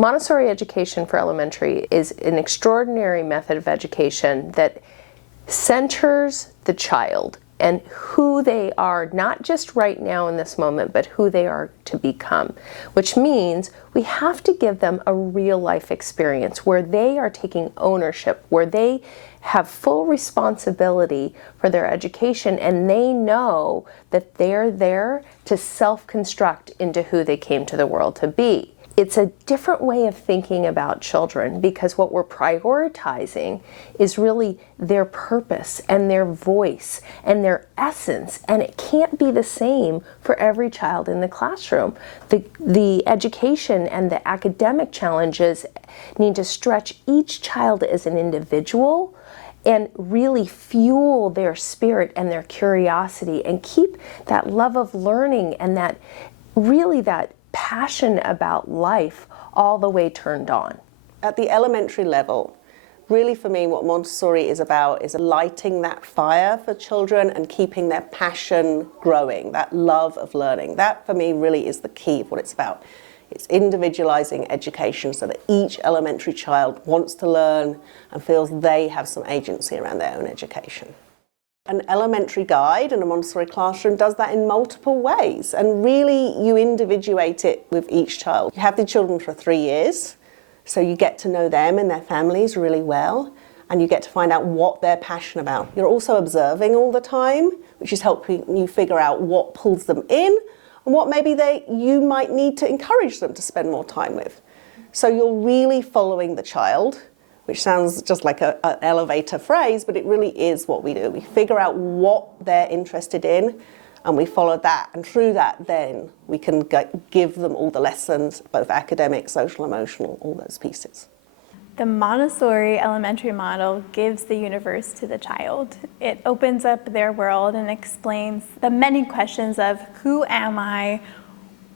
Montessori education for elementary is an extraordinary method of education that centers the child and who they are, not just right now in this moment, but who they are to become, which means we have to give them a real life experience where they are taking ownership, where they have full responsibility for their education, and they know that they're there to self-construct into who they came to the world to be. It's a different way of thinking about children because what we're prioritizing is really their purpose and their voice and their essence, and it can't be the same for every child in the classroom. The education and the academic challenges need to stretch each child as an individual and really fuel their spirit and their curiosity and keep that love of learning and that passion about life all the way turned on. At the elementary level, really for me what Montessori is about is lighting that fire for children and keeping their passion growing, that love of learning. That for me really is the key of what it's about. It's individualizing education so that each elementary child wants to learn and feels they have some agency around their own education. An elementary guide in a Montessori classroom does that in multiple ways, and really you individuate it with each child. You have the children for 3 years, so you get to know them and their families really well, and you get to find out what they're passionate about. You're also observing all the time, which is helping you figure out what pulls them in and what maybe you might need to encourage them to spend more time with. So you're really following the child, which sounds just like an elevator phrase, but it really is what we do. We figure out what they're interested in, and we follow that. And through that, then we can give them all the lessons, both academic, social, emotional, all those pieces. The Montessori elementary model gives the universe to the child. It opens up their world and explains the many questions of who am I,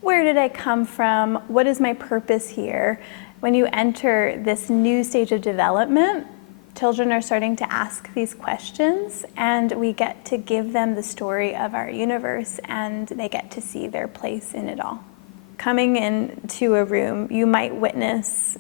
where did I come from, what is my purpose here? When you enter this new stage of development, children are starting to ask these questions, and we get to give them the story of our universe, and they get to see their place in it all. Coming into a room, you might witness,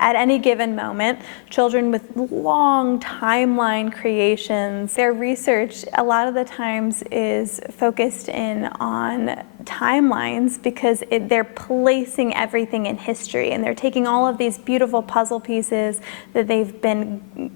at any given moment, children with long timeline creations. Their research a lot of the times is focused in on timelines because they're placing everything in history, and they're taking all of these beautiful puzzle pieces that they've been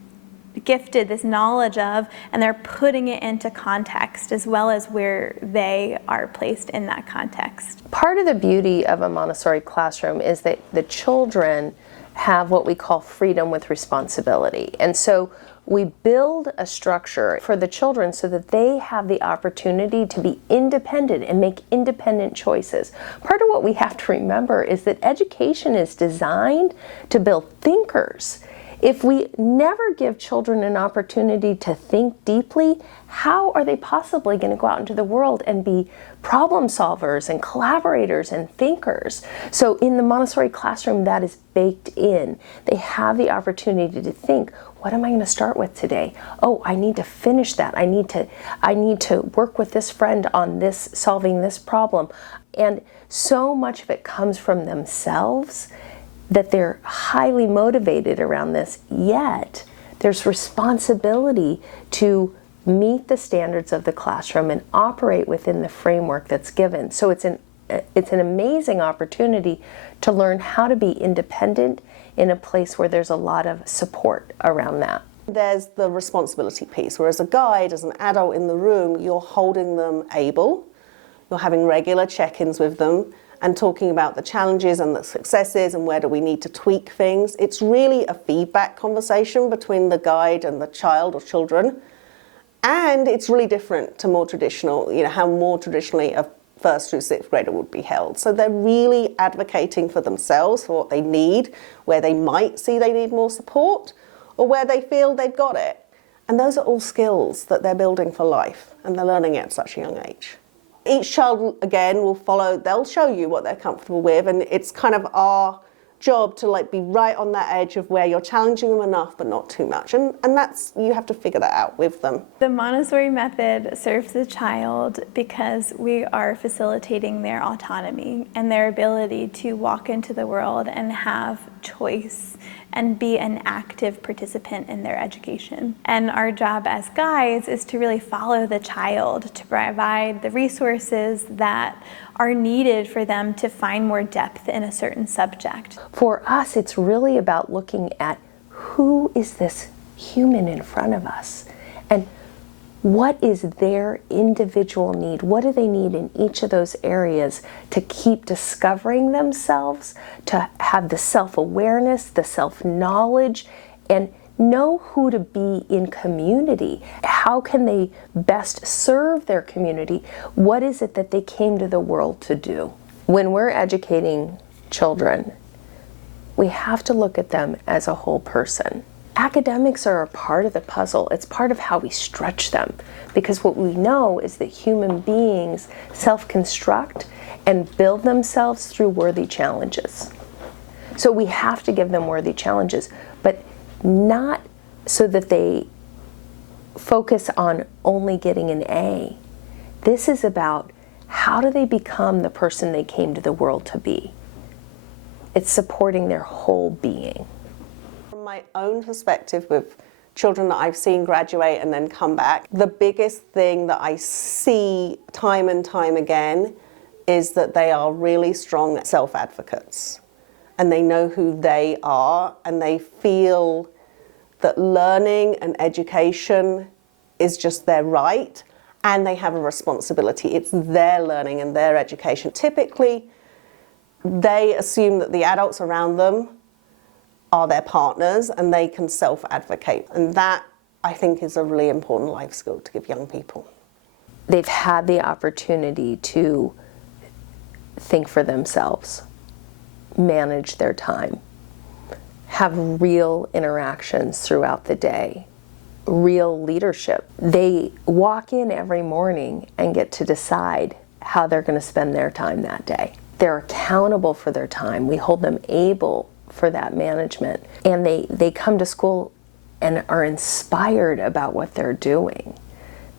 gifted this knowledge of, and they're putting it into context as well as where they are placed in that context. Part of the beauty of a Montessori classroom is that the children have what we call freedom with responsibility. And so we build a structure for the children so that they have the opportunity to be independent and make independent choices. Part of what we have to remember is that education is designed to build thinkers. If we never give children an opportunity to think deeply, how are they possibly going to go out into the world and be problem solvers and collaborators and thinkers? So in the Montessori classroom, that is baked in. They have the opportunity to think, what am I going to start with today? Oh, I need to finish that. I need to work with this friend on this, solving this problem. And so much of it comes from themselves that they're highly motivated around this, yet there's responsibility to meet the standards of the classroom and operate within the framework that's given. So it's an amazing opportunity to learn how to be independent in a place where there's a lot of support around that. There's the responsibility piece, where as a guide, as an adult in the room, you're holding them able, you're having regular check-ins with them, and talking about the challenges and the successes and where do we need to tweak things. It's really a feedback conversation between the guide and the child or children. And it's really different to more traditional, how more traditionally a 1st through 6th grader would be held. So they're really advocating for themselves, for what they need, where they might see they need more support, or where they feel they've got it. And those are all skills that they're building for life, and they're learning at such a young age. Each child, again, will follow, they'll show you what they're comfortable with, and it's kind of our job to like be right on that edge of where you're challenging them enough but not too much, and that's, you have to figure that out with them. The Montessori method serves the child because we are facilitating their autonomy and their ability to walk into the world and have choice and be an active participant in their education. And our job as guides is to really follow the child, to provide the resources that are needed for them to find more depth in a certain subject. For us, it's really about looking at who is this human in front of us and what is their individual need? What do they need in each of those areas to keep discovering themselves, to have the self-awareness, the self-knowledge, and know who to be in community? How can they best serve their community? What is it that they came to the world to do? When we're educating children, we have to look at them as a whole person. Academics are a part of the puzzle. It's part of how we stretch them, because what we know is that human beings self-construct and build themselves through worthy challenges. So we have to give them worthy challenges, but not so that they focus on only getting an A. This is about how do they become the person they came to the world to be. It's supporting their whole being. From my own perspective with children that I've seen graduate and then come back, the biggest thing that I see time and time again is that they are really strong self-advocates, and they know who they are, and they feel that learning and education is just their right, and they have a responsibility. It's their learning and their education. Typically, they assume that the adults around them are their partners and they can self-advocate. And that, I think, is a really important life skill to give young people. They've had the opportunity to think for themselves, manage their time, have real interactions throughout the day, real leadership. They walk in every morning and get to decide how they're going to spend their time that day. They're accountable for their time. We hold them able for that management. And they come to school and are inspired about what they're doing.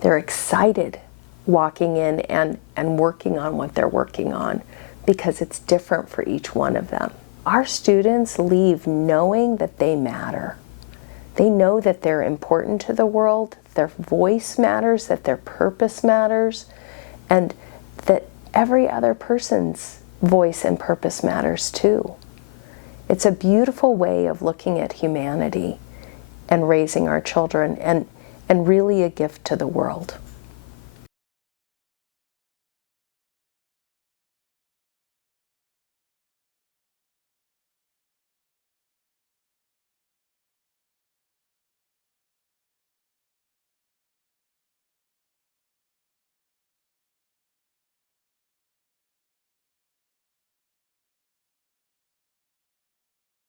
They're excited walking in and working on what they're working on, because it's different for each one of them. Our students leave knowing that they matter. They know that they're important to the world, their voice matters, that their purpose matters, and that every other person's voice and purpose matters too. It's a beautiful way of looking at humanity and raising our children, and really a gift to the world.